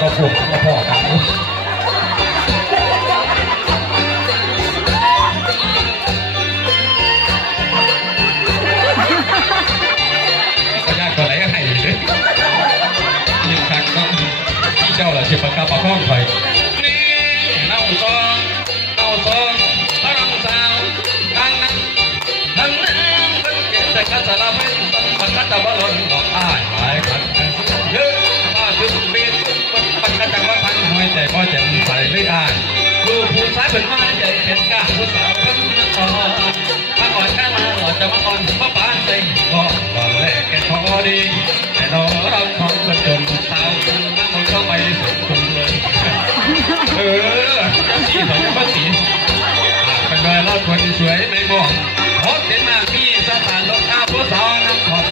ก็พวกก็พ่อกันก็ยากกว่าไหนให้ยิ่งคักก็ที่เจ้าล่ะที่ประคับประคองไปนี่เน่าซองพระรองสาวทางนั้นทางนั้นเก็บแต่กัตลาเป็นต้นปักกัตบอลนดอกอ้ายหลายพันเยอะมาถึงเบียดปักกัตจังหวะพันหอยใจพ่อแจ่มใสไม่อ่านดูผู้ชายเป็นมาใหญ่เป็นก้าผู้สาวเป็นอ่อนมาอ่อนข้ามาหลอดจะมาอ่อนเพราะปานใจก็ตอนแรกแกทอดีแต่นอ